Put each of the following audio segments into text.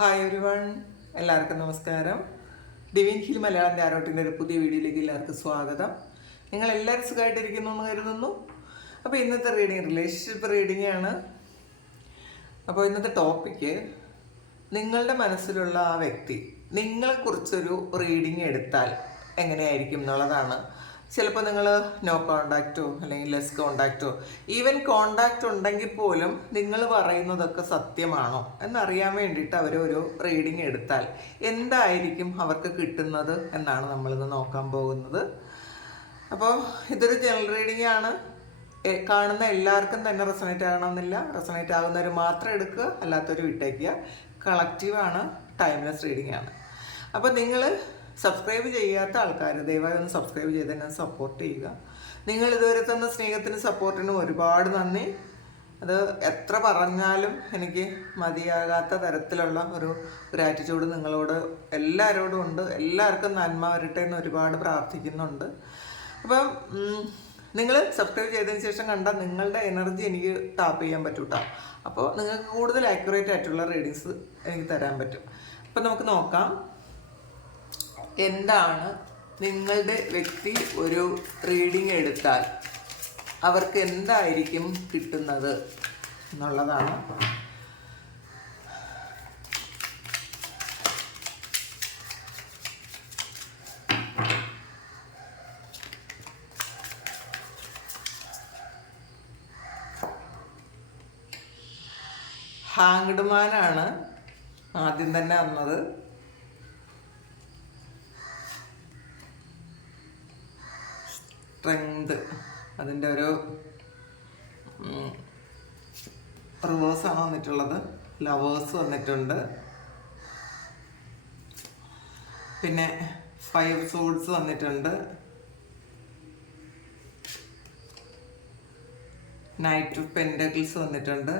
Hi everyone, എല്ലാവർക്കും നമസ്കാരം. Divine heal Malayalam ടാരോട്ടിൻ്റെ ഒരു പുതിയ വീഡിയോയിലേക്ക് എല്ലാവർക്കും സ്വാഗതം. നിങ്ങൾ എല്ലാവരും സുഖമായിട്ടിരിക്കുന്നു എന്ന് കരുതുന്നു. അപ്പോൾ ഇന്നത്തെ റീഡിങ് റിലേഷൻഷിപ്പ് റീഡിംഗ് ആണ്. അപ്പോൾ ഇന്നത്തെ ടോപ്പിക്ക്, നിങ്ങളുടെ മനസ്സിലുള്ള ആ വ്യക്തി നിങ്ങളെക്കുറിച്ചൊരു റീഡിങ് എടുത്താൽ എങ്ങനെയായിരിക്കും എന്നുള്ളതാണ്. ചിലപ്പോൾ നിങ്ങൾ നോ കോണ്ടാക്റ്റോ അല്ലെങ്കിൽ ലെസ് കോണ്ടാക്റ്റോ, ഈവൻ കോണ്ടാക്റ്റ് ഉണ്ടെങ്കിൽ പോലും നിങ്ങൾ പറയുന്നതൊക്കെ സത്യമാണോ എന്നറിയാൻ വേണ്ടിയിട്ട് അവരൊരു റീഡിങ് എടുത്താൽ എന്തായിരിക്കും അവർക്ക് കിട്ടുന്നത് എന്നാണ് നമ്മളിന്ന് നോക്കാൻ പോകുന്നത്. അപ്പോൾ ഇതൊരു ജനറൽ റീഡിംഗ് ആണ്. കാണുന്ന എല്ലാവർക്കും തന്നെ റെസണേറ്റ് ആകണമെന്നില്ല. റെസണേറ്റ് ആകുന്നവർ മാത്രം എടുക്കുക, അല്ലാത്തവർ വിട്ടേക്കുക. കളക്റ്റീവാണ്, ടൈംലെസ് റീഡിംഗ് ആണ്. അപ്പോൾ നിങ്ങൾ സബ്സ്ക്രൈബ് ചെയ്യാത്ത ആൾക്കാർ ദയവായി ഒന്ന് സബ്സ്ക്രൈബ് ചെയ്ത് എന്നെ സപ്പോർട്ട് ചെയ്യുക. നിങ്ങൾ ഇതുവരെ തന്ന സ്നേഹത്തിനും സപ്പോർട്ടിനും ഒരുപാട് നന്ദി. അത് എത്ര പറഞ്ഞാലും എനിക്ക് മതിയാകാത്ത തരത്തിലുള്ള ഒരു ഗ്രാറ്റിറ്റ്യൂഡ് നിങ്ങളോട് എല്ലാവരോടും ഉണ്ട്. എല്ലാവർക്കും നന്മ വരട്ടെ എന്ന് ഒരുപാട് പ്രാർത്ഥിക്കുന്നുണ്ട്. അപ്പം നിങ്ങൾ സബ്സ്ക്രൈബ് ചെയ്തതിന് ശേഷം കണ്ട നിങ്ങളുടെ എനർജി എനിക്ക് ടാപ്പ് ചെയ്യാൻ പറ്റൂട്ടോ. അപ്പോൾ നിങ്ങൾക്ക് കൂടുതൽ ആക്യുറേറ്റ് ആയിട്ടുള്ള റീഡിങ്സ് എനിക്ക് തരാൻ പറ്റും. അപ്പം നമുക്ക് നോക്കാം, എന്താണ് നിങ്ങളുടെ വ്യക്തി ഒരു റീഡിംഗ് എടുത്താൽ അവർക്ക് എന്തായിരിക്കും കിട്ടുന്നത് എന്നുള്ളതാണ്. ഹാങ്ഡ് മാനാണ് ആദ്യം തന്നെ വന്നത്. സ്ട്രെങ്ത്, അതിൻ്റെ ഒരു റിവേഴ്സാണ് വന്നിട്ടുള്ളത്. ലവേഴ്സ് വന്നിട്ടുണ്ട്. പിന്നെ 5 സോഡ്സ് വന്നിട്ടുണ്ട്. നൈറ്റ് ഓഫ് പെൻഡക്കിൾസ് വന്നിട്ടുണ്ട്.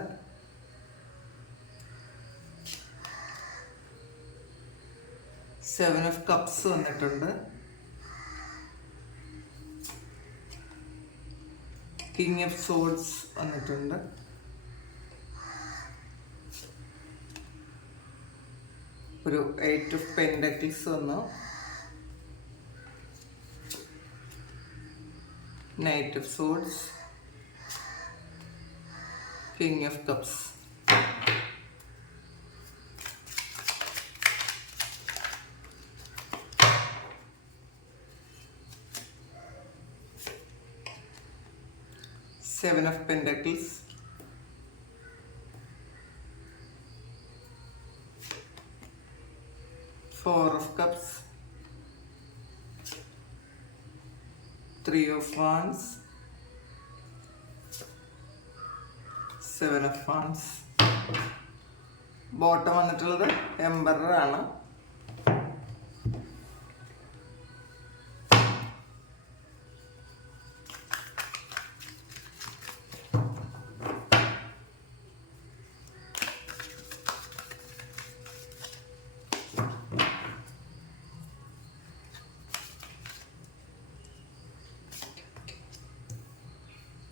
7 ഓഫ് കപ്സ് വന്നിട്ടുണ്ട്. കിങ് ഓഫ് സോഡ്സ് വന്നിട്ടുണ്ട്. ഒരു 8 ഓഫ് പെൻഡക്കിൾസ് വന്നു. Knight of swords, king of cups. Seven of Pentacles, 4 of Cups, 3 of Wands, 7 of Wands. Bottom വന്നിട്ടുള്ളത് എംബറർ ആണ്.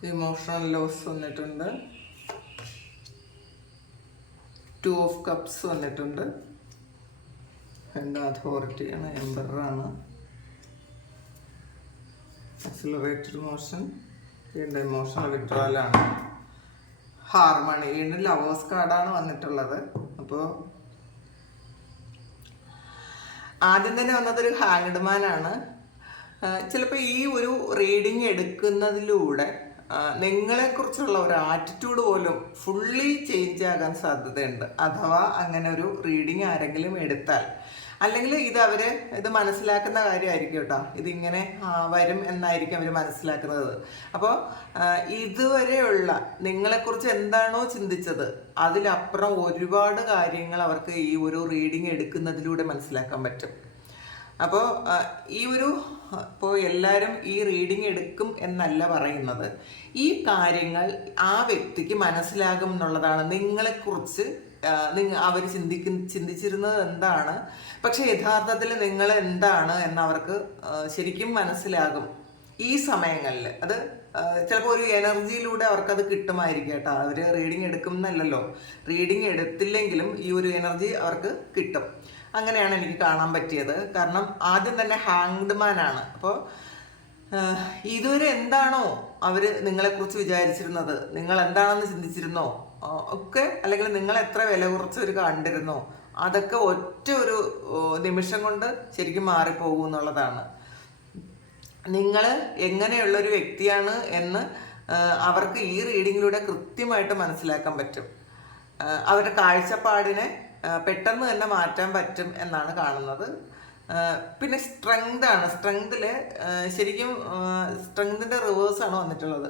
ഇമോഷണൽ ലോസ് വന്നിട്ടുണ്ട്. 2 ഓഫ് കപ്സ് വന്നിട്ടുണ്ട്. എൻ്റെ അതോറിറ്റിയാണ്, എംബറാണ്. അക്സിലറേറ്റഡ് മോഷൻ, വീണ്ടും ഇമോഷണൽ വിഡ്രോവലാണ്. ഹാർമണി, വീണ്ടും ലവേഴ്സ് കാർഡാണ് വന്നിട്ടുള്ളത്. അപ്പോൾ ആദ്യം തന്നെ വന്നതൊരു ഹാങ്ഡ് മാനാണ്. ചിലപ്പോൾ ഈ ഒരു റീഡിങ് എടുക്കുന്നതിലൂടെ നിങ്ങളെക്കുറിച്ചുള്ള ഒരു ആറ്റിറ്റ്യൂഡ് പോലും ഫുള്ളി ചേഞ്ച് ആകാൻ സാധ്യതയുണ്ട്. അഥവാ അങ്ങനെ ഒരു റീഡിങ് ആരെങ്കിലും എടുത്താൽ, അല്ലെങ്കിൽ ഇത് മനസ്സിലാക്കുന്ന കാര്യമായിരിക്കും കേട്ടോ. ഇതിങ്ങനെ വരും എന്നായിരിക്കും അവർ മനസ്സിലാക്കുന്നത്. അപ്പോൾ ഇതുവരെയുള്ള നിങ്ങളെക്കുറിച്ച് എന്താണോ ചിന്തിച്ചത് അതിലപ്പുറം ഒരുപാട് കാര്യങ്ങൾ അവർക്ക് ഈ ഒരു റീഡിങ് എടുക്കുന്നതിലൂടെ മനസ്സിലാക്കാൻ പറ്റും. അപ്പോൾ ഇപ്പോൾ എല്ലാവരും ഈ റീഡിങ് എടുക്കും എന്നല്ല പറയുന്നത്. ഈ കാര്യങ്ങൾ ആ വ്യക്തിക്ക് മനസ്സിലാകും എന്നുള്ളതാണ്. നിങ്ങളെക്കുറിച്ച് അവർ ചിന്തിച്ചിരുന്നത് എന്താണ്, പക്ഷെ യഥാർത്ഥത്തിൽ നിങ്ങൾ എന്താണ് എന്നവർക്ക് ശരിക്കും മനസ്സിലാകും ഈ സമയങ്ങളിൽ. അത് ചിലപ്പോൾ ഒരു എനർജിയിലൂടെ അവർക്കത് കിട്ടുമായിരിക്കും കേട്ടോ. അവർ റീഡിങ് എടുക്കുന്നല്ലോ, റീഡിങ് എടുത്തില്ലെങ്കിലും ഈ ഒരു എനർജി അവർക്ക് കിട്ടും. അങ്ങനെയാണ് എനിക്ക് കാണാൻ പറ്റിയത്. കാരണം ആദ്യം തന്നെ ഹാങ്ഡ് മാനാണ്. അപ്പോൾ ഇതുവരെ എന്താണോ അവർ നിങ്ങളെക്കുറിച്ച് വിചാരിച്ചിരുന്നത്, നിങ്ങൾ എന്താണെന്ന് ചിന്തിച്ചിരുന്നോ ഒക്കെ, അല്ലെങ്കിൽ നിങ്ങൾ എത്ര വില കുറച്ച് ഒരു കണ്ടിരുന്നോ, അതൊക്കെ ഒറ്റ ഒരു നിമിഷം കൊണ്ട് ശരിക്കും മാറിപ്പോകും എന്നുള്ളതാണ്. നിങ്ങൾ എങ്ങനെയുള്ളൊരു വ്യക്തിയാണ് എന്ന് അവർക്ക് ഈ റീഡിങ്ങിലൂടെ കൃത്യമായിട്ട് മനസ്സിലാക്കാൻ പറ്റും. അവരുടെ കാഴ്ചപ്പാടിനെ പെട്ടെന്ന് തന്നെ മാറ്റാൻ പറ്റും എന്നാണ് കാണുന്നത്. പിന്നെ സ്ട്രെങ്ത് ആണ്. സ്ട്രെങ്തിൽ ശരിക്കും സ്ട്രെങ്തിൻ്റെ റിവേഴ്സാണ് വന്നിട്ടുള്ളത്.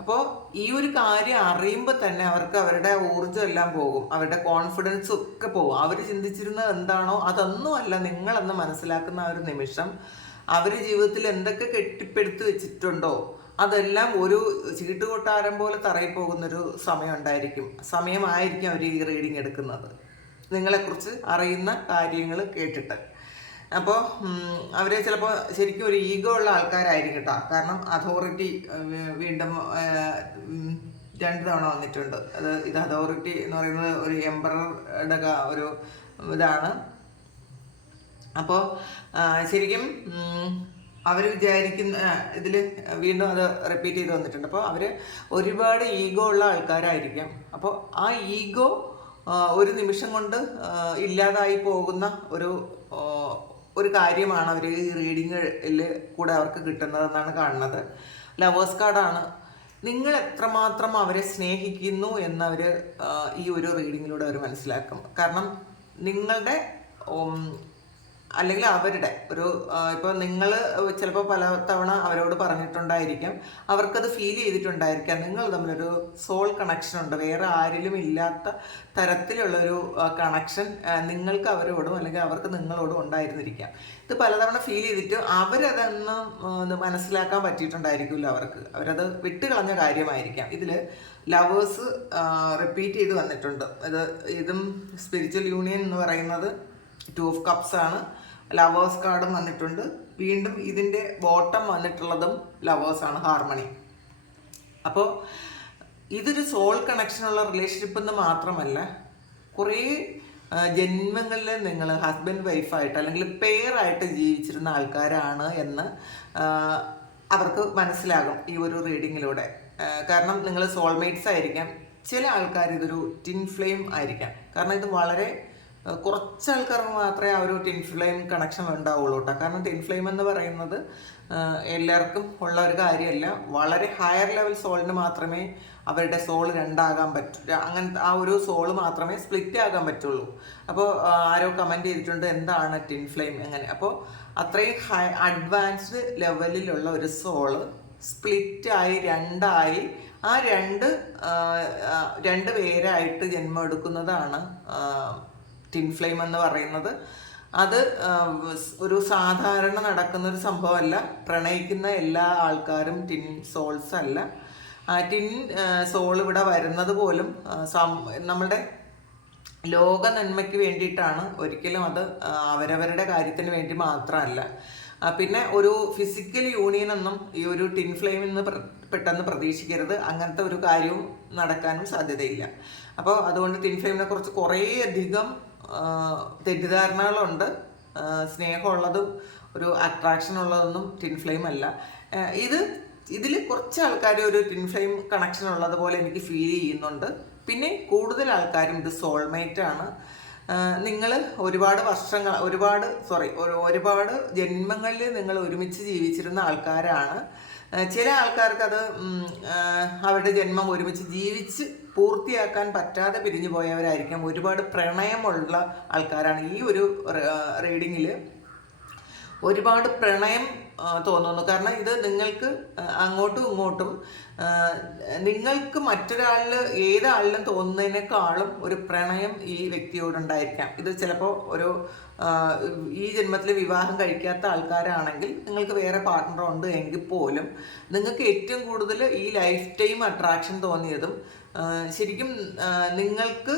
അപ്പോൾ ഈ ഒരു കാര്യം അറിയുമ്പോൾ തന്നെ അവർക്ക് അവരുടെ ഊർജ്ജം എല്ലാം പോകും, അവരുടെ കോൺഫിഡൻസും ഒക്കെ പോകും. അവർ ചിന്തിച്ചിരുന്നത് എന്താണോ അതൊന്നുമല്ല നിങ്ങളെന്ന് മനസ്സിലാക്കുന്ന ആ ഒരു നിമിഷം അവർ ജീവിതത്തിൽ എന്തൊക്കെ കെട്ടിപ്പടുത്ത് വെച്ചിട്ടുണ്ടോ അതെല്ലാം ഒരു ചീട്ടുകൊട്ടാരം പോലെ തറയിൽ പോകുന്നൊരു സമയമായിരിക്കും അവർ ഈ റീഡിങ് എടുക്കുന്നത്, നിങ്ങളെക്കുറിച്ച് അറിയുന്ന കാര്യങ്ങൾ കേട്ടിട്ട്. അപ്പോൾ അവർ ചിലപ്പോൾ ശരിക്കും ഒരു ഈഗോ ഉള്ള ആൾക്കാരായിരിക്കും കേട്ടോ. കാരണം അതോറിറ്റി വീണ്ടും 2 തവണ വന്നിട്ടുണ്ട്. ഇത് അതോറിറ്റി എന്ന് പറയുന്നത് ഒരു എംപററുടെ ഒരു ഇതാണ്. അപ്പോൾ ശരിക്കും അവർ വിചാരിക്കുന്ന ഇതിൽ വീണ്ടും അത് റിപ്പീറ്റ് ചെയ്ത് വന്നിട്ടുണ്ട്. അപ്പോൾ അവർ ഒരുപാട് ഈഗോ ഉള്ള ആൾക്കാരായിരിക്കാം. അപ്പോൾ ആ ഈഗോ ഒരു നിമിഷം കൊണ്ട് ഇല്ലാതായി പോകുന്ന ഒരു കാര്യമാണ് അവർ ഈ റീഡിങ്ങിൽ കൂടെ അവർക്ക് കിട്ടുന്നതെന്നാണ് കാണുന്നത്. ലവേഴ്സ് കാർഡാണ്. നിങ്ങൾ എത്രമാത്രം അവരെ സ്നേഹിക്കുന്നു എന്നവർ ഈ ഒരു റീഡിങ്ങിലൂടെ അവർ മനസ്സിലാക്കും. കാരണം നിങ്ങളുടെ അല്ലെങ്കിൽ അവരുടെ ഇപ്പോൾ നിങ്ങൾ ചിലപ്പോൾ പല തവണ അവരോട് പറഞ്ഞിട്ടുണ്ടായിരിക്കാം, അവർക്കത് ഫീൽ ചെയ്തിട്ടുണ്ടായിരിക്കാം, നിങ്ങൾ തമ്മിലൊരു സോൾ കണക്ഷൻ ഉണ്ട്, വേറെ ആരിലും ഇല്ലാത്ത തരത്തിലുള്ളൊരു കണക്ഷൻ നിങ്ങൾക്ക് അവരോടും അല്ലെങ്കിൽ അവർക്ക് നിങ്ങളോടും ഉണ്ടായിരുന്നിരിക്കാം. ഇത് പലതവണ ഫീൽ ചെയ്തിട്ട് അവരതൊന്ന് മനസ്സിലാക്കാൻ പറ്റിയിട്ടുണ്ടായിരിക്കില്ല. അവരത് വിട്ടുകളഞ്ഞ കാര്യമായിരിക്കാം. ഇതിൽ ലവേഴ്സ് റിപ്പീറ്റ് ചെയ്ത് വന്നിട്ടുണ്ട്. ഇതും സ്പിരിച്വൽ യൂണിയൻ എന്ന് പറയുന്നത് 2 of Cups ആണ്. ലവേഴ്സ് കാർഡും വന്നിട്ടുണ്ട്. വീണ്ടും ഇതിൻ്റെ ബോട്ടം വന്നിട്ടുള്ളതും ലവേഴ്സാണ്, ഹാർമണി. അപ്പോൾ ഇതൊരു സോൾ കണക്ഷനുള്ള റിലേഷൻഷിപ്പ് എന്ന് മാത്രമല്ല, കുറേ ജന്മങ്ങളിൽ നിങ്ങൾ ഹസ്ബൻഡ് വൈഫായിട്ട് അല്ലെങ്കിൽ പെയറായിട്ട് ജീവിച്ചിരുന്ന ആൾക്കാരാണ് എന്ന് അവർക്ക് മനസ്സിലാകും ഈ ഒരു റീഡിങ്ങിലൂടെ. കാരണം നിങ്ങൾ സോൾമേറ്റ്സ് ആയിരിക്കാം. ചില ആൾക്കാർ ഇതൊരു ടിൻ ഫ്ലെയിം ആയിരിക്കാം. കാരണം ഇത് വളരെ കുറച്ച് ആൾക്കാർക്ക് മാത്രമേ ആ ഒരു ടിൻ ഫ്ലെയിം കണക്ഷൻ ഉണ്ടാവുള്ളൂ കേട്ടോ. കാരണം ടിൻ ഫ്ലെയിം എന്ന് പറയുന്നത് എല്ലാവർക്കും ഉള്ള ഒരു കാര്യമല്ല. വളരെ ഹയർ ലെവൽ സോളിന് മാത്രമേ അവരുടെ സോൾ രണ്ടാകാൻ പറ്റൂ. അങ്ങനത്തെ ആ ഒരു സോൾ മാത്രമേ സ്പ്ലിറ്റ് ആകാൻ പറ്റുള്ളൂ. അപ്പോൾ ആരോ കമൻറ്റ് ചെയ്തിട്ടുണ്ട് എന്താണ് ടിൻ ഫ്ലെയിം എങ്ങനെ. അപ്പോൾ അത്രയും അഡ്വാൻസ്ഡ് ലെവലിലുള്ള ഒരു സോള് സ്പ്ലിറ്റായി രണ്ടായി ആ രണ്ട് പേരായിട്ട് ജന്മം എടുക്കുന്നതാണ് ടിൻ ഫ്ലെയിം എന്ന് പറയുന്നത്. അത് ഒരു സാധാരണ നടക്കുന്നൊരു സംഭവമല്ല. പ്രണയിക്കുന്ന എല്ലാ ആൾക്കാരും ടിൻ സോൾസ് അല്ല. ടിൻ സോൾ ഇവിടെ വരുന്നത് പോലും നമ്മളുടെ ലോക നന്മയ്ക്ക് വേണ്ടിയിട്ടാണ്. ഒരിക്കലും അത് അവരവരുടെ കാര്യത്തിന് വേണ്ടി മാത്രമല്ല. പിന്നെ ഒരു ഫിസിക്കൽ യൂണിയൻ ഒന്നും ഈ ഒരു ടിൻ ഫ്ലെയിമിൽ നിന്ന് പെട്ടെന്ന് പ്രതീക്ഷിക്കരുത്. അങ്ങനത്തെ ഒരു കാര്യവും നടക്കാനും സാധ്യതയില്ല. അപ്പോൾ അതുകൊണ്ട് ടിൻ ഫ്ലെയിമിനെ കുറിച്ച് കുറേയധികം തെറ്റിദ്ധാരണകളുണ്ട്. സ്നേഹമുള്ളതും ഒരു അട്രാക്ഷൻ ഉള്ളതൊന്നും ടിൻ ഫ്ലെയിം അല്ല. ഇതിൽ കുറച്ച് ആൾക്കാർ ഒരു ടിൻ ഫ്ലെയിം കണക്ഷൻ ഉള്ളതുപോലെ എനിക്ക് ഫീൽ ചെയ്യുന്നുണ്ട്. പിന്നെ കൂടുതൽ ആൾക്കാരും ഇത് സോൾമേറ്റ് ആണ്. നിങ്ങൾ ഒരുപാട് ജന്മങ്ങളിൽ നിങ്ങൾ ഒരുമിച്ച് ജീവിച്ചിരുന്ന ആൾക്കാരാണ്. ചില ആൾക്കാർക്ക് അത് അവരുടെ ജന്മം ഒരുമിച്ച് ജീവിച്ച് പൂർത്തിയാക്കാൻ പറ്റാതെ പിരിഞ്ഞു പോയവരായിരിക്കാം. ഒരുപാട് പ്രണയമുള്ള ആൾക്കാരാണ്. ഈ ഒരു റീഡിങ്ങിൽ ഒരുപാട് പ്രണയം തോന്നുന്നു. കാരണം ഇത് നിങ്ങൾക്ക് അങ്ങോട്ടും ഇങ്ങോട്ടും നിങ്ങൾക്ക് മറ്റൊരാളിൽ ഏതാളിലും തോന്നുന്നതിനേക്കാളും ഒരു പ്രണയം ഈ വ്യക്തിയോടുണ്ടായിരിക്കാം. ഇത് ചിലപ്പോൾ ഈ ജന്മത്തിൽ വിവാഹം കഴിക്കാത്ത ആൾക്കാരാണെങ്കിൽ നിങ്ങൾക്ക് വേറെ പാർട്ട്ണർ ഉണ്ട് എങ്കിൽ പോലും നിങ്ങൾക്ക് ഏറ്റവും കൂടുതൽ ഈ ലൈഫ് ടൈം അട്രാക്ഷൻ തോന്നിയതും ശരിക്കും നിങ്ങൾക്ക്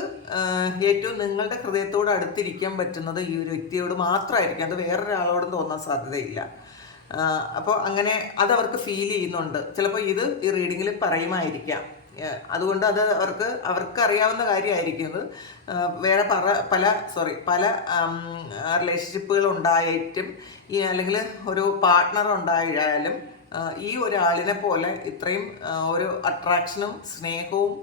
ഏറ്റവും നിങ്ങളുടെ ഹൃദയത്തോട് അടുത്തിരിക്കാൻ പറ്റുന്നത് ഈ ഒരു വ്യക്തിയോട് മാത്രമായിരിക്കും. അത് വേറൊരാളോടും തോന്നാൻ സാധ്യതയില്ല. അപ്പോൾ അങ്ങനെ അതവർക്ക് ഫീൽ ചെയ്യുന്നുണ്ട്. ചിലപ്പോൾ ഇത് ഈ റീഡിങ്ങിൽ പറയുമായിരിക്കാം. അതുകൊണ്ട് അത് അവർക്ക് അറിയാവുന്ന കാര്യമായിരിക്കും. ഇത് വേറെ പല റിലേഷൻഷിപ്പുകൾ ഉണ്ടായിട്ടും അല്ലെങ്കിൽ ഒരു പാർട്ട്ണർ ഉണ്ടായാലും ഈ ഒരാളിനെ പോലെ ഇത്രയും ഒരു അട്രാക്ഷനും സ്നേഹവും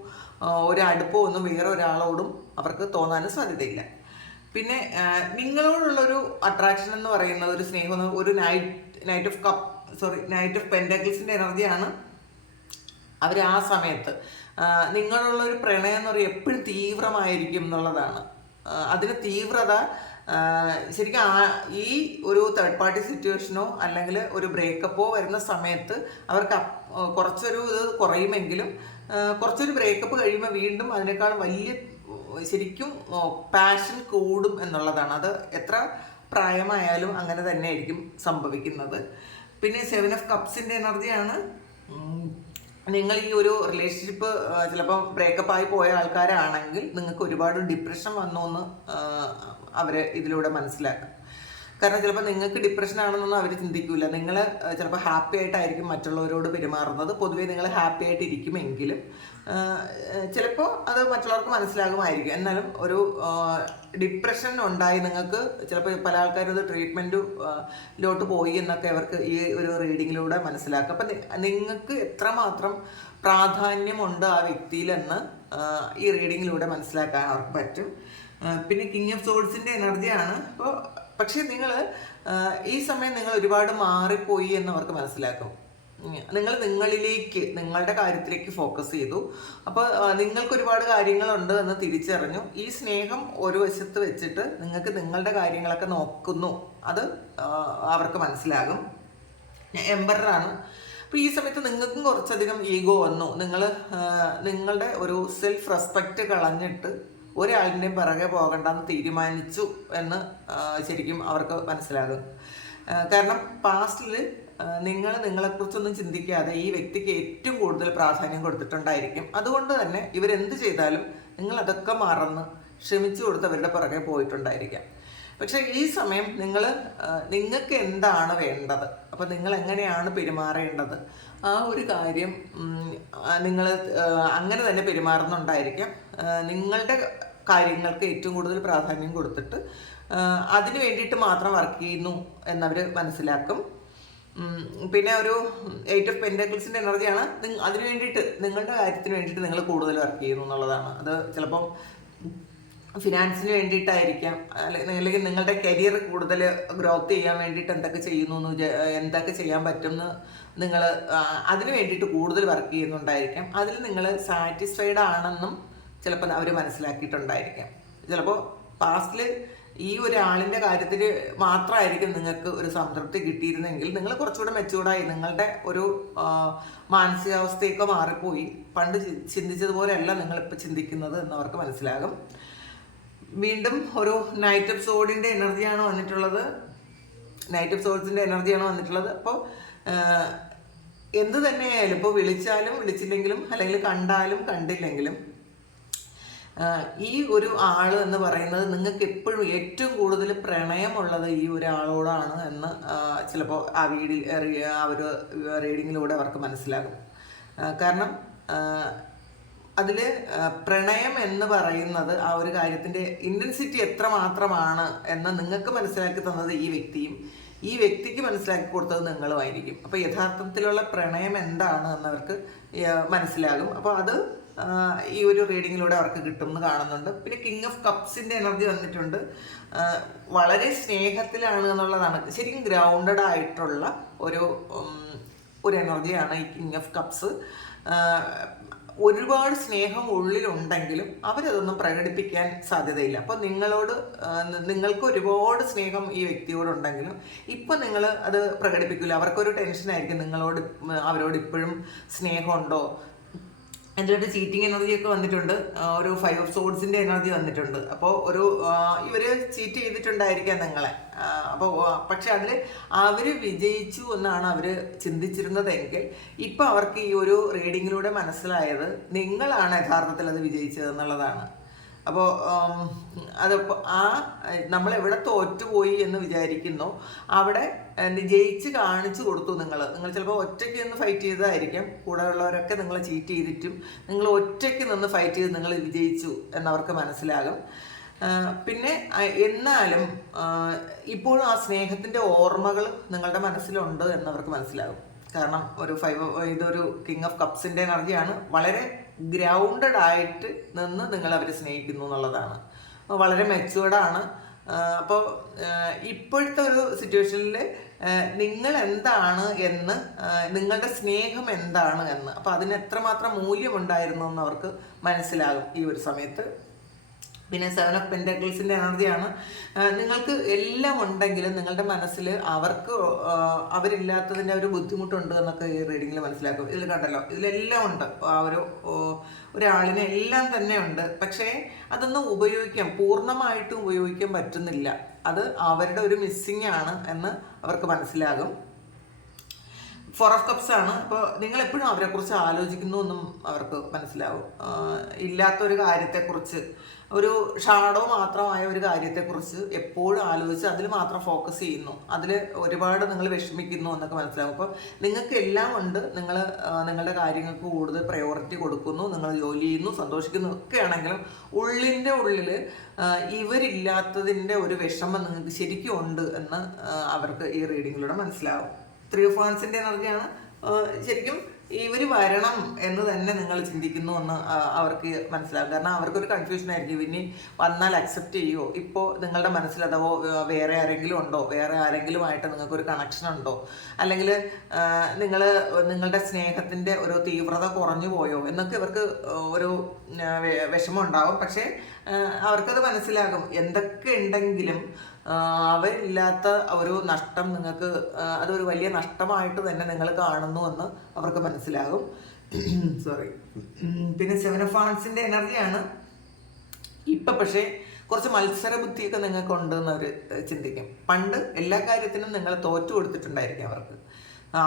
ഒരു അടുപ്പവും ഒന്നും വേറെ ഒരാളോടും അവർക്ക് തോന്നാനും സാധ്യതയില്ല. പിന്നെ നിങ്ങളോടുള്ളൊരു അട്രാക്ഷൻ എന്ന് പറയുന്നത്, ഒരു സ്നേഹം, ഒരു നൈറ്റ് ഓഫ് പെൻഡക്കിൾസിൻ്റെ എനർജിയാണ് അവർ ആ സമയത്ത്. നിങ്ങളുള്ള ഒരു പ്രണയം എന്ന് പറയുന്നത് എപ്പോഴും തീവ്രമായിരിക്കും എന്നുള്ളതാണ്. അതിന് തീവ്രത ശരിക്കും ഈ ഒരു തേർഡ് പാർട്ടി സിറ്റുവേഷനോ അല്ലെങ്കിൽ ഒരു ബ്രേക്കപ്പോ വരുന്ന സമയത്ത് അവർക്ക് കുറച്ചൊരു ഇത് കുറയുമെങ്കിലും കുറച്ചൊരു ബ്രേക്കപ്പ് കഴിയുമ്പോൾ വീണ്ടും അതിനേക്കാൾ വലിയ ശരിക്കും പാഷൻ കൂടും എന്നുള്ളതാണ്. അത് എത്ര പ്രായമായാലും അങ്ങനെ തന്നെ ആയിരിക്കും സംഭവിക്കുന്നത്. പിന്നെ 7 ഓഫ് കപ്സിൻ്റെ എനർജിയാണ്. നിങ്ങൾ ഈ ഒരു റിലേഷൻഷിപ്പ് ചിലപ്പം ബ്രേക്കപ്പായി പോയ ആൾക്കാരാണെങ്കിൽ നിങ്ങൾക്ക് ഒരുപാട് ഡിപ്രഷൻ വന്നു എന്ന് അവർ ഇതിലൂടെ മനസ്സിലാക്കും. കാരണം ചിലപ്പോൾ നിങ്ങൾക്ക് ഡിപ്രഷൻ ആണെന്നൊന്നും അവർ ചിന്തിക്കില്ല. നിങ്ങൾ ചിലപ്പോൾ ഹാപ്പി ആയിട്ടായിരിക്കും മറ്റുള്ളവരോട് പെരുമാറുന്നത്. പൊതുവേ നിങ്ങൾ ഹാപ്പി ആയിട്ടിരിക്കുമെങ്കിലും ചിലപ്പോൾ അത് മറ്റുള്ളവർക്ക് മനസ്സിലാകുമായിരിക്കും. എന്നാലും ഒരു ഡിപ്രഷൻ ഉണ്ടായി നിങ്ങൾക്ക് ചിലപ്പോൾ പല ആൾക്കാരും അത് ട്രീറ്റ്മെൻറ്റിലോട്ട് പോയി എന്നൊക്കെ അവർക്ക് ഈ ഒരു റീഡിങ്ങിലൂടെ മനസ്സിലാക്കും. അപ്പം നിങ്ങൾക്ക് എത്രമാത്രം പ്രാധാന്യമുണ്ട് ആ വ്യക്തിയിലെന്ന് ഈ റീഡിങ്ങിലൂടെ മനസ്സിലാക്കാൻ അവർക്ക് പറ്റും. പിന്നെ കിങ് ഓഫ് സോഡ്സിൻ്റെ എനർജിയാണ്. അപ്പോൾ പക്ഷേ നിങ്ങൾ ഈ സമയം നിങ്ങൾ ഒരുപാട് മാറിപ്പോയി എന്നവർക്ക് മനസ്സിലാക്കും. നിങ്ങൾ നിങ്ങളുടെ കാര്യത്തിലേക്ക് ഫോക്കസ് ചെയ്തു. അപ്പോൾ നിങ്ങൾക്ക് ഒരുപാട് കാര്യങ്ങളുണ്ട് എന്ന് തിരിച്ചറിഞ്ഞു. ഈ സ്നേഹം ഒരു വശത്ത് വെച്ചിട്ട് നിങ്ങൾക്ക് നിങ്ങളുടെ കാര്യങ്ങളൊക്കെ നോക്കുന്നു, അത് അവർക്ക് മനസ്സിലാകും. എംബറാണ്. അപ്പോൾ ഈ സമയത്ത് നിങ്ങൾക്കും കുറച്ചധികം ഈഗോ വന്നു. നിങ്ങളുടെ ഒരു സെൽഫ് റെസ്പെക്റ്റ് കളഞ്ഞിട്ട് ഒരാളിൻ്റെയും പിറകെ പോകണ്ടെന്ന് തീരുമാനിച്ചു എന്ന് ശരിക്കും അവർക്ക് മനസ്സിലാകും. കാരണം പാസ്റ്റിൽ നിങ്ങളെക്കുറിച്ചൊന്നും ചിന്തിക്കാതെ ഈ വ്യക്തിക്ക് ഏറ്റവും കൂടുതൽ പ്രാധാന്യം കൊടുത്തിട്ടുണ്ടായിരിക്കും. അതുകൊണ്ട് തന്നെ ഇവരെന്ത് ചെയ്താലും നിങ്ങൾ അതൊക്കെ മറന്ന് ക്ഷമിച്ചു കൊടുത്ത് അവരുടെ പുറകെ പോയിട്ടുണ്ടായിരിക്കാം. പക്ഷേ ഈ സമയം നിങ്ങൾക്ക് എന്താണ് വേണ്ടത്, അപ്പോൾ നിങ്ങൾ എങ്ങനെയാണ് പെരുമാറേണ്ടത്, ആ ഒരു കാര്യം നിങ്ങൾ അങ്ങനെ തന്നെ പെരുമാറുന്നുണ്ടായിരിക്കാം. നിങ്ങളുടെ കാര്യങ്ങൾക്ക് ഏറ്റവും കൂടുതൽ പ്രാധാന്യം കൊടുത്തിട്ട് അതിന് വേണ്ടിയിട്ട് മാത്രം വർക്ക് ചെയ്യുന്നു എന്നവർ മനസ്സിലാക്കും. പിന്നെ ഒരു 8 ഓഫ് പെൻഡക്കിൾസിൻ്റെ എനർജിയാണ്. അതിന് വേണ്ടിയിട്ട് നിങ്ങളുടെ കാര്യത്തിന് വേണ്ടിയിട്ട് നിങ്ങൾ കൂടുതൽ വർക്ക് ചെയ്യുന്നു എന്നുള്ളതാണ്. അത് ചിലപ്പം ഫിനാൻസിന് വേണ്ടിയിട്ടായിരിക്കാം, അല്ലെങ്കിൽ നിങ്ങളുടെ കരിയർ കൂടുതൽ ഗ്രോത്ത് ചെയ്യാൻ വേണ്ടിയിട്ട് എന്തൊക്കെ ചെയ്യാൻ പറ്റുമെന്ന് നിങ്ങൾ അതിന് വേണ്ടിയിട്ട് കൂടുതൽ വർക്ക് ചെയ്യുന്നുണ്ടായിരിക്കാം. അതിൽ നിങ്ങൾ സാറ്റിസ്ഫൈഡ് ആണെന്നും ചിലപ്പോൾ അവർ മനസ്സിലാക്കിയിട്ടുണ്ടായിരിക്കാം. ചിലപ്പോൾ പാസ്റ്റിൽ ഈ ഒരാളിൻ്റെ കാര്യത്തിൽ മാത്രമായിരിക്കും നിങ്ങൾക്ക് ഒരു സംതൃപ്തി കിട്ടിയിരുന്നെങ്കിൽ നിങ്ങൾ കുറച്ചുകൂടെ മെച്ചൂർഡായി, നിങ്ങളുടെ ഒരു മാനസികാവസ്ഥയൊക്കെ മാറിപ്പോയി, പണ്ട് ചിന്തിച്ചതുപോലെയല്ല നിങ്ങളിപ്പോൾ ചിന്തിക്കുന്നത് എന്നവർക്ക് മനസ്സിലാകും. വീണ്ടും ഒരു നൈറ്റ് ഓഫ് സോഡിൻ്റെ എനർജിയാണ് വന്നിട്ടുള്ളത്. അപ്പോൾ എന്ത് തന്നെയായാലും, ഇപ്പോൾ വിളിച്ചാലും വിളിച്ചില്ലെങ്കിലും അല്ലെങ്കിൽ കണ്ടാലും കണ്ടില്ലെങ്കിലും ഈ ഒരു ആള് എന്ന് പറയുന്നത് നിങ്ങൾക്ക് എപ്പോഴും ഏറ്റവും കൂടുതൽ പ്രണയമുള്ളത് ഈ ഒരാളോടാണ് എന്ന് ചിലപ്പോൾ റീഡിങ്ങിലൂടെ അവർക്ക് മനസ്സിലാകും. കാരണം അതിൽ പ്രണയം എന്ന് പറയുന്നത് ആ ഒരു കാര്യത്തിൻ്റെ ഇൻറ്റൻസിറ്റി എത്രമാത്രമാണ് എന്ന് നിങ്ങൾക്ക് മനസ്സിലാക്കി തന്നത് ഈ വ്യക്തിക്ക് മനസ്സിലാക്കി കൊടുത്തത് നിങ്ങളുമായിരിക്കും. അപ്പോൾ യഥാർത്ഥത്തിലുള്ള പ്രണയം എന്താണ് എന്നവർക്ക് മനസ്സിലാകും. അപ്പോൾ അത് ഈ ഒരു റീഡിങ്ങിലൂടെ അവർക്ക് കിട്ടുമെന്ന് കാണുന്നുണ്ട്. പിന്നെ കിങ് ഓഫ് കപ്സിൻ്റെ എനർജി വന്നിട്ടുണ്ട്. വളരെ സ്നേഹത്തിലാണ് എന്നുള്ളതാണ്. ശരിക്കും ഗ്രൗണ്ടഡ് ആയിട്ടുള്ള ഒരു എനർജിയാണ് ഈ കിങ് ഓഫ് കപ്സ്. ഒരുപാട് സ്നേഹം ഉള്ളിലുണ്ടെങ്കിലും അവരതൊന്നും പ്രകടിപ്പിക്കാൻ സാധ്യതയില്ല. അപ്പോൾ നിങ്ങൾക്ക് ഒരുപാട് സ്നേഹം ഈ വ്യക്തിയോടുണ്ടെങ്കിലും ഇപ്പം നിങ്ങൾ അത് പ്രകടിപ്പിക്കില്ല. അവർക്കൊരു ടെൻഷനായിരിക്കും അവരോട് ഇപ്പോഴും സ്നേഹമുണ്ടോ. എന്നിട്ട് ചീറ്റിംഗ് എനർജിയൊക്കെ വന്നിട്ടുണ്ട്. ഒരു 5 ഓഫ് സോഡ്സിൻ്റെ എനർജി വന്നിട്ടുണ്ട്. അപ്പോൾ ഇവർ ചീറ്റ് ചെയ്തിട്ടുണ്ടായിരിക്കാം നിങ്ങളെ. പക്ഷെ അതിൽ അവർ വിജയിച്ചു എന്നാണ് അവർ ചിന്തിച്ചിരുന്നതെങ്കിൽ ഇപ്പം അവർക്ക് ഈ ഒരു റീഡിങ്ങിലൂടെ മനസ്സിലായത് നിങ്ങളാണ് യഥാർത്ഥത്തിൽ അത് വിജയിച്ചത് എന്നുള്ളതാണ്. അപ്പോൾ അതിപ്പോൾ നമ്മൾ എവിടെ തോറ്റുപോയി എന്ന് വിചാരിക്കുന്നു അവിടെ ജയിച്ച് കാണിച്ചു കൊടുത്തു. നിങ്ങൾ ചിലപ്പോൾ ഒറ്റയ്ക്ക് നിന്ന് ഫൈറ്റ് ചെയ്തതായിരിക്കും, കൂടെ ഉള്ളവരൊക്കെ നിങ്ങളെ ചീറ്റ് ചെയ്തിട്ടും നിങ്ങൾ ഒറ്റയ്ക്ക് നിന്ന് ഫൈറ്റ് ചെയ്ത് നിങ്ങൾ വിജയിച്ചു എന്നവർക്ക് മനസ്സിലാകും. പിന്നെ എന്നാലും ഇപ്പോഴും ആ സ്നേഹത്തിൻ്റെ ഓർമ്മകൾ നിങ്ങളുടെ മനസ്സിലുണ്ട് എന്നവർക്ക് മനസ്സിലാകും. കാരണം ഇതൊരു കിങ് ഓഫ് കപ്സിൻ്റെ എനർജിയാണ്. വളരെ ഗ്രൗണ്ടഡ് ആയിട്ട് നിന്ന് നിങ്ങൾ അവരെ സ്നേഹിക്കുന്നു എന്നുള്ളതാണ്. വളരെ മെച്ചുവേർഡാണ്. അപ്പോൾ ഇപ്പോഴത്തെ ഒരു സിറ്റുവേഷനിൽ നിങ്ങൾ എന്താണ് എന്ന്, നിങ്ങളുടെ സ്നേഹം എന്താണ് എന്ന്, അപ്പോൾ അതിന് എത്രമാത്രം മൂല്യമുണ്ടായിരുന്നു എന്ന് അവർക്ക് മനസ്സിലാകും ഈ ഒരു സമയത്ത്. പിന്നെ 7 ഓഫ് പെന്റക്കിൾസിൻ്റെ എനർജിയാണ്. നിങ്ങൾക്ക് എല്ലാം ഉണ്ടെങ്കിലും നിങ്ങളുടെ മനസ്സിൽ അവരില്ലാത്തതിൻ്റെ ഒരു ബുദ്ധിമുട്ടുണ്ട് എന്നൊക്കെ ഈ റീഡിങ്ങിൽ മനസ്സിലാക്കും. ഇതിൽ കണ്ടല്ലോ, ഇതിലെല്ലാം ഉണ്ട്. ഒരാളിന് എല്ലാം തന്നെ ഉണ്ട്, പക്ഷേ അതൊന്നും പൂർണ്ണമായിട്ടും ഉപയോഗിക്കാൻ പറ്റുന്നില്ല. അത് അവരുടെ ഒരു മിസ്സിങ് ആണ് എന്ന് അവർക്ക് മനസ്സിലാകും. 4 ഓഫ് കപ്സ് ആണ്. അപ്പോൾ നിങ്ങൾ എപ്പോഴും അവരെക്കുറിച്ച് ആലോചിക്കുന്നു എന്നും അവർക്ക് മനസ്സിലാവും. ഇല്ലാത്തൊരു കാര്യത്തെക്കുറിച്ച്, ഒരു ഷാഡോ മാത്രമായ ഒരു കാര്യത്തെക്കുറിച്ച് എപ്പോഴും ആലോചിച്ച് അതിൽ മാത്രം ഫോക്കസ് ചെയ്യുന്നു, അതിൽ ഒരുപാട് നിങ്ങൾ വിഷമിക്കുന്നു എന്നൊക്കെ മനസ്സിലാവും. അപ്പോൾ നിങ്ങൾക്ക് എല്ലാം ഉണ്ട്, നിങ്ങളുടെ കാര്യങ്ങൾക്ക് കൂടുതൽ പ്രയോറിറ്റി കൊടുക്കുന്നു, നിങ്ങൾ ജോലി ചെയ്യുന്നു, സന്തോഷിക്കുന്നു ഒക്കെ ആണെങ്കിലും ഉള്ളിൻ്റെ ഉള്ളിൽ ഇവരില്ലാത്തതിൻ്റെ ഒരു വിഷമം നിങ്ങൾക്ക് ശരിക്കും ഉണ്ട് എന്ന് അവർക്ക് ഈ റീഡിങ്ങിലൂടെ മനസ്സിലാവും. 3 ഓഫ് വാൻസിൻ്റെ എനർജിയാണ്. ശരിക്കും ഇവർ വരണം എന്ന് തന്നെ നിങ്ങൾ ചിന്തിക്കുന്നു എന്ന് അവർക്ക് മനസ്സിലാകും. കാരണം അവർക്കൊരു കൺഫ്യൂഷൻ ആയിരിക്കും, ഇനി വന്നാൽ അക്സെപ്റ്റ് ചെയ്യുമോ, ഇപ്പോൾ നിങ്ങളുടെ മനസ്സിൽ അഥവാ വേറെ ആരെങ്കിലും ഉണ്ടോ, വേറെ ആരെങ്കിലുമായിട്ട് നിങ്ങൾക്കൊരു കണക്ഷൻ ഉണ്ടോ, അല്ലെങ്കിൽ നിങ്ങളുടെ സ്നേഹത്തിൻ്റെ ഒരു തീവ്രത കുറഞ്ഞു പോയോ എന്നൊക്കെ ഇവർക്ക് ഒരു വിഷമം ഉണ്ടാവും. പക്ഷേ അവർക്കത് മനസ്സിലാകും, എന്തൊക്കെ ഉണ്ടെങ്കിലും അവരില്ലാത്ത ഒരു നഷ്ടം നിങ്ങൾക്ക് അതൊരു വലിയ നഷ്ടമായിട്ട് തന്നെ നിങ്ങൾ കാണുന്നു എന്ന് അവർക്ക് മനസ്സിലാകും. സോറി. പിന്നെ 7 ഓഫ് വാൻസിൻ്റെ എനർജിയാണ്. ഇപ്പം പക്ഷേ കുറച്ച് മത്സര ബുദ്ധിയൊക്കെ നിങ്ങൾക്ക് ഉണ്ടെന്ന് അവർ ചിന്തിക്കും. പണ്ട് എല്ലാ കാര്യത്തിനും നിങ്ങൾ തോറ്റു കൊടുത്തിട്ടുണ്ടായിരിക്കും അവർക്ക്.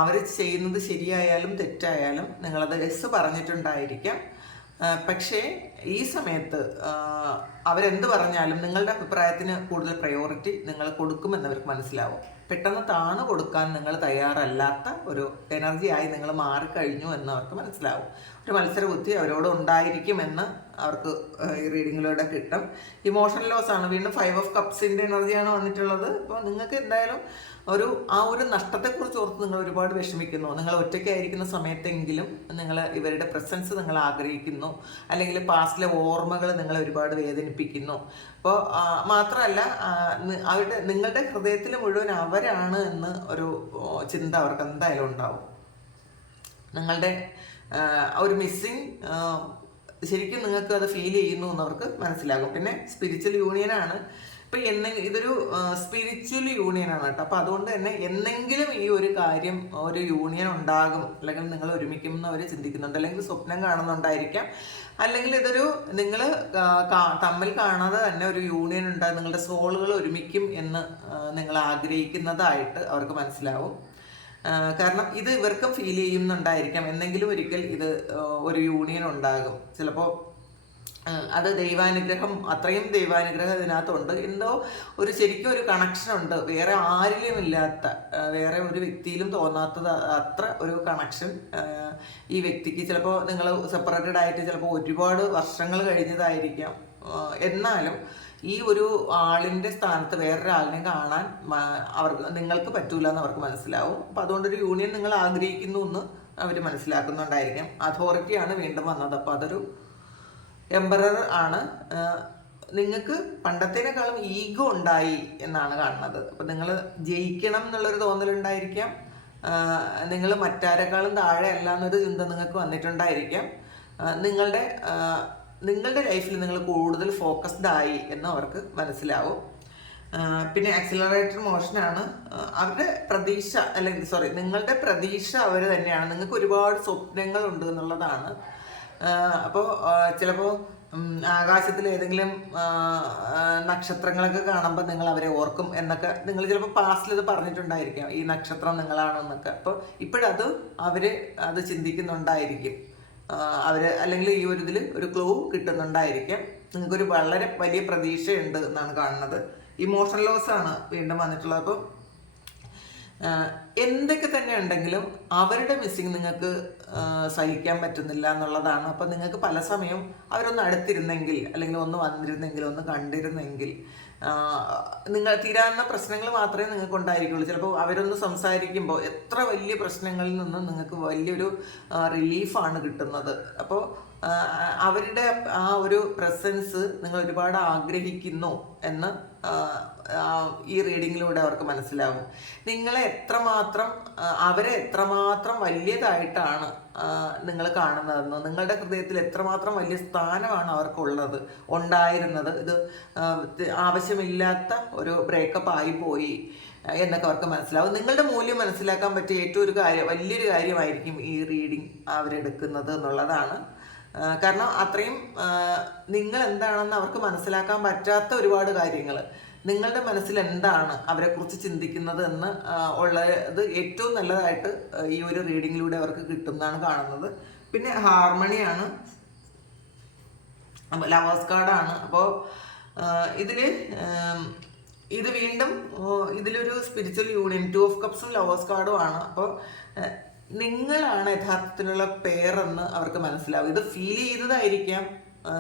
അവർ ചെയ്യുന്നത് ശരിയായാലും തെറ്റായാലും നിങ്ങളത് എസ് പറഞ്ഞിട്ടുണ്ടായിരിക്കാം. പക്ഷേ ഈ സമയത്ത് അവരെന്ത് പറഞ്ഞാലും നിങ്ങളുടെ അഭിപ്രായത്തിന് കൂടുതൽ പ്രയോറിറ്റി നിങ്ങൾ കൊടുക്കുമെന്നവർക്ക് മനസ്സിലാവും. പെട്ടെന്ന് താണു കൊടുക്കാൻ നിങ്ങൾ തയ്യാറല്ലാത്ത ഒരു എനർജിയായി നിങ്ങൾ മാറിക്കഴിഞ്ഞു എന്നവർക്ക് മനസ്സിലാവും. ഒരു മത്സര ബുദ്ധി അവരോട് ഉണ്ടായിരിക്കുമെന്ന് അവർക്ക് ഈ റീഡിങ്ങിലൂടെ കിട്ടും. ഇമോഷണൽ ലോസ് ആണ്. വീണ്ടും 5 ഓഫ് കപ്സിൻ്റെ എനർജിയാണ് വന്നിട്ടുള്ളത്. അപ്പോൾ നിങ്ങൾക്ക് എന്തായാലും ആ ഒരു നഷ്ടത്തെക്കുറിച്ച് ഓർത്ത് നിങ്ങൾ ഒരുപാട് വിഷമിക്കുന്നു. നിങ്ങൾ ഒറ്റയ്ക്കായിരിക്കുന്ന സമയത്തെങ്കിലും നിങ്ങൾ ഇവരുടെ പ്രസൻസ് നിങ്ങൾ ആഗ്രഹിക്കുന്നു, അല്ലെങ്കിൽ പാസ്റ്റിലെ ഓർമ്മകൾ നിങ്ങളെ ഒരുപാട് വേദനിപ്പിക്കുന്നു. അപ്പോൾ മാത്രമല്ല നിങ്ങളുടെ ഹൃദയത്തിൽ മുഴുവൻ അവരാണ് എന്ന് ഒരു ചിന്ത അവർക്ക് എന്തായാലും ഉണ്ടാവും. നിങ്ങളുടെ ഒരു മിസ്സിങ് ശരിക്കും നിങ്ങൾക്ക് അത് ഫീൽ ചെയ്യുന്നു എന്നവർക്ക് മനസ്സിലാകും. പിന്നെ സ്പിരിച്വൽ യൂണിയനാണ്. ഇപ്പം ഇതൊരു സ്പിരിച്വൽ യൂണിയനാണ് കേട്ടോ. അപ്പോൾ അതുകൊണ്ട് തന്നെ എന്നെങ്കിലും ഈ ഒരു കാര്യം ഒരു യൂണിയൻ ഉണ്ടാകും, അല്ലെങ്കിൽ നിങ്ങൾ ഒരുമിക്കുമെന്ന് അവർ ചിന്തിക്കുന്നുണ്ട്, അല്ലെങ്കിൽ സ്വപ്നം കാണുന്നുണ്ടായിരിക്കാം, അല്ലെങ്കിൽ ഇതൊരു നിങ്ങൾ തമ്മിൽ കാണാതെ തന്നെ ഒരു യൂണിയൻ ഉണ്ടാകും, നിങ്ങളുടെ സോളുകൾ ഒരുമിക്കും എന്ന് നിങ്ങൾ ആഗ്രഹിക്കുന്നതായിട്ട് അവർക്ക് മനസ്സിലാവും. കാരണം ഇത് ഇവർക്കും ഫീൽ ചെയ്യുന്നുണ്ടായിരിക്കാം, എന്തെങ്കിലും ഒരിക്കൽ ഇത് ഒരു യൂണിയൻ ഉണ്ടാകും. ചിലപ്പോൾ അത് ദൈവാനുഗ്രഹം, അത്രയും ദൈവാനുഗ്രഹം ഇതിനകത്തുണ്ട്. എന്തോ ശരിക്കും ഒരു കണക്ഷൻ ഉണ്ട്, വേറെ ആരിലും ഇല്ലാത്ത, വേറെ ഒരു വ്യക്തിയിലും തോന്നാത്തത് അത്ര ഒരു കണക്ഷൻ ഈ വ്യക്തിക്ക്. ചിലപ്പോൾ നിങ്ങൾ സെപ്പറേറ്റഡ് ആയിട്ട് ചിലപ്പോൾ ഒരുപാട് വർഷങ്ങൾ കഴിഞ്ഞതായിരിക്കാം, എന്നാലും ഈ ഒരു ആളിൻ്റെ സ്ഥാനത്ത് വേറൊരാളിനെ കാണാൻ നിങ്ങൾക്ക് പറ്റൂല എന്ന് അവർക്ക് മനസ്സിലാവും. അപ്പോൾ അതുകൊണ്ടൊരു യൂണിയൻ നിങ്ങൾ ആഗ്രഹിക്കുന്നു എന്ന് അവർ മനസ്സിലാക്കുന്നുണ്ടായിരിക്കാം. അതോറിറ്റിയാണ് വീണ്ടും വന്നത്. അപ്പോൾ അതൊരു എംപറർ ആണ്. നിങ്ങൾക്ക് പണ്ടത്തേനേക്കാളും ഈഗോ ഉണ്ടായി എന്നാണ് കാണുന്നത്. അപ്പോൾ നിങ്ങൾ ജയിക്കണം എന്നുള്ളൊരു തോന്നലുണ്ടായിരിക്കാം, നിങ്ങൾ മറ്റാരെക്കാളും താഴെ അല്ല എന്നൊരു ചിന്ത നിങ്ങൾക്ക് വന്നിട്ടുണ്ടായിരിക്കാം. നിങ്ങളുടെ ലൈഫിൽ നിങ്ങൾ കൂടുതൽ ഫോക്കസ്ഡ് ആയി എന്ന് അവർക്ക് മനസ്സിലാവും. പിന്നെ ആക്സിലറേറ്റർ മോഷനാണ്. അവരുടെ പ്രതീക്ഷ, അല്ലെങ്കിൽ നിങ്ങളുടെ പ്രതീക്ഷ അവർ തന്നെയാണ്. നിങ്ങൾക്ക് ഒരുപാട് സ്വപ്നങ്ങളുണ്ട് എന്നുള്ളതാണ്. അപ്പോൾ ചിലപ്പോൾ ആകാശത്തിൽ ഏതെങ്കിലും നക്ഷത്രങ്ങളൊക്കെ കാണുമ്പോൾ നിങ്ങൾ അവരെ ഓർക്കും എന്നൊക്കെ നിങ്ങൾ ചിലപ്പോൾ പാസ്റ്റിൽ ഇത് പറഞ്ഞിട്ടുണ്ടായിരിക്കാം, ഈ നക്ഷത്രം നിങ്ങളാണെന്നൊക്കെ. അപ്പോൾ ഇപ്പോഴത് അവർ ചിന്തിക്കുന്നുണ്ടായിരിക്കും. അല്ലെങ്കിൽ ഈ ഒരു ഇതിൽ ഒരു ക്ലൂ കിട്ടുന്നുണ്ടായിരിക്കാം. നിങ്ങൾക്കൊരു വളരെ വലിയ പ്രതീക്ഷയുണ്ട് എന്നാണ് കാണുന്നത്. ഇമോഷണൽ ലോസ് ആണ് വീണ്ടും വന്നിട്ടുള്ളത്. അപ്പം എന്തൊക്കെ തന്നെ ഉണ്ടെങ്കിലും അവരുടെ മിസ്സിങ് നിങ്ങൾക്ക് സഹിക്കാൻ പറ്റുന്നില്ല എന്നുള്ളതാണ്. അപ്പം നിങ്ങൾക്ക് പല സമയം അവരൊന്ന് അടുത്തിരുന്നെങ്കിൽ, അല്ലെങ്കിൽ ഒന്ന് വന്നിരുന്നെങ്കിൽ, ഒന്ന് കണ്ടിരുന്നെങ്കിൽ, നിങ്ങൾ തീരാവുന്ന പ്രശ്നങ്ങൾ മാത്രമേ നിങ്ങൾക്ക് ഉണ്ടായിരിക്കുള്ളൂ. ചിലപ്പോൾ അവരൊന്ന് സംസാരിക്കുമ്പോൾ എത്ര വലിയ പ്രശ്നങ്ങളിൽ നിന്നും നിങ്ങൾക്ക് വലിയൊരു റിലീഫാണ് കിട്ടുന്നത്. അപ്പോൾ അവരുടെ ആ ഒരു പ്രസൻസ് നിങ്ങൾ ഒരുപാട് ആഗ്രഹിക്കുന്നു എന്ന് ഈ റീഡിങ്ങിലൂടെ അവർക്ക് മനസ്സിലാകും. നിങ്ങളെ എത്രമാത്രം അവരെ എത്രമാത്രം വലിയതായിട്ടാണ് നിങ്ങൾ കാണുന്നതെന്നോ, നിങ്ങളുടെ ഹൃദയത്തിൽ എത്രമാത്രം വലിയ സ്ഥാനമാണ് അവർക്കുള്ളത്, ഉണ്ടായിരുന്നത്. ഇത് ആവശ്യമില്ലാത്ത ഒരു ബ്രേക്കപ്പ് ആയി പോയി എന്നൊക്കെ അവർക്ക് മനസ്സിലാവും. നിങ്ങളുടെ മൂല്യം മനസ്സിലാക്കാൻ പറ്റിയ ഏറ്റവും വലിയൊരു കാര്യമായിരിക്കും ഈ റീഡിങ് അവരെടുക്കുന്നത് എന്നുള്ളതാണ്. കാരണം അത്രയും നിങ്ങൾ എന്താണെന്ന് അവർക്ക് മനസ്സിലാക്കാൻ പറ്റാത്ത ഒരുപാട് കാര്യങ്ങൾ, നിങ്ങളുടെ മനസ്സിൽ എന്താണ് അവരെക്കുറിച്ച് ചിന്തിക്കുന്നത് എന്ന് ഉള്ളത് ഏറ്റവും നല്ലതായിട്ട് ഈ ഒരു റീഡിങ്ങിലൂടെ അവർക്ക് കിട്ടുന്നതാണ് കാണുന്നത്. പിന്നെ ഹാർമണിയാണ്, ലവേഴ്സ് കാർഡാണ്. അപ്പോൾ ഇത് വീണ്ടും ഇതിലൊരു സ്പിരിച്വൽ യൂണിയൻ, 2 ഓഫ് കപ്സും ലവേഴ്സ് കാർഡും ആണ്. അപ്പോൾ നിങ്ങളാണ് യഥാർത്ഥത്തിലുള്ള പേരെന്ന് അവർക്ക് മനസ്സിലാവും. ഇത് ഫീൽ ചെയ്തതായിരിക്കാം,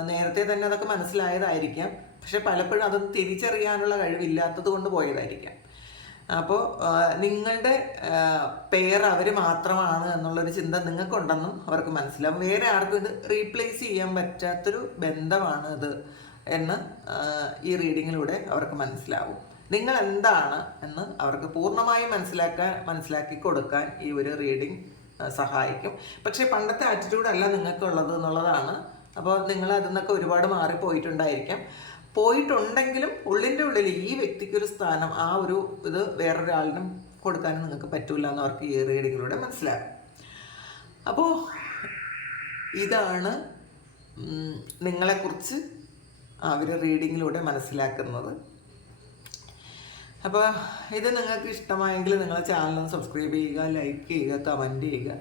നേരത്തെ തന്നെ അതൊക്കെ മനസ്സിലായതായിരിക്കാം, പക്ഷെ പലപ്പോഴും അത് തിരിച്ചറിയാനുള്ള കഴിവില്ലാത്തത് കൊണ്ട് പോയതായിരിക്കാം. അപ്പോൾ നിങ്ങളുടെ പേർ അവർ മാത്രമാണ് എന്നുള്ളൊരു ചിന്ത നിങ്ങൾക്കുണ്ടെന്നും അവർക്ക് മനസ്സിലാവും. വേറെ ആർക്കും ഇത് റീപ്ലേസ് ചെയ്യാൻ പറ്റാത്തൊരു ബന്ധമാണ് ഇത് എന്ന് ഈ റീഡിങ്ങിലൂടെ അവർക്ക് മനസ്സിലാവും. നിങ്ങൾ എന്താണ് എന്ന് അവർക്ക് പൂർണ്ണമായും മനസ്സിലാക്കി കൊടുക്കാൻ ഈ ഒരു റീഡിങ് സഹായിക്കും. പക്ഷേ പണ്ടത്തെ ആറ്റിറ്റ്യൂഡല്ല നിങ്ങൾക്കുള്ളത് എന്നുള്ളതാണ്. അപ്പോൾ നിങ്ങൾ അതിൽ നിന്നൊക്കെ ഒരുപാട് മാറിപ്പോയിട്ടുണ്ടായിരിക്കാം. പോയിട്ടുണ്ടെങ്കിലും ഉള്ളിൻ്റെ ഉള്ളിൽ ഈ വ്യക്തിക്കൊരു സ്ഥാനം, ആ ഒരു ഇത് വേറൊരാളിനും കൊടുക്കാനും നിങ്ങൾക്ക് പറ്റൂല എന്ന് അവർക്ക് ഈ റീഡിങ്ങിലൂടെ മനസ്സിലാകും. അപ്പോൾ ഇതാണ് നിങ്ങളെക്കുറിച്ച് അവർ റീഡിങ്ങിലൂടെ മനസ്സിലാക്കുന്നത്. അപ്പോൾ ഇത് നിങ്ങൾക്ക് ഇഷ്ടമായെങ്കിൽ നിങ്ങൾ ചാനലൊന്ന് സബ്സ്ക്രൈബ് ചെയ്യുക, ലൈക്ക് ചെയ്യുക, കമൻറ്റ് ചെയ്യുക.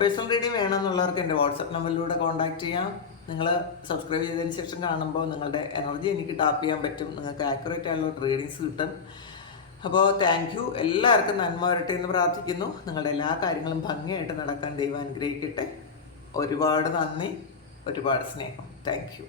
പേഴ്സണൽ റീഡിങ് വേണമെന്നുള്ളവർക്ക് എൻ്റെ വാട്സപ്പ് നമ്പറിലൂടെ കോൺടാക്റ്റ് ചെയ്യാം. നിങ്ങൾ സബ്സ്ക്രൈബ് ചെയ്തതിന് ശേഷം കാണുമ്പോൾ നിങ്ങളുടെ എനർജി എനിക്ക് ടാപ്പ് ചെയ്യാൻ പറ്റും, നിങ്ങൾക്ക് ആക്യുറേറ്റ് ആയുള്ള റീഡിങ്സ് കിട്ടും. അപ്പോൾ താങ്ക് യു. എല്ലാവർക്കും നന്മ വരട്ടെ എന്ന് പ്രാർത്ഥിക്കുന്നു. നിങ്ങളുടെ എല്ലാ കാര്യങ്ങളും ഭംഗിയായിട്ട് നടക്കാൻ ദൈവം അനുഗ്രഹിക്കട്ടെ. ഒരുപാട് നന്ദി, ഒരുപാട് സ്നേഹം. Thank you.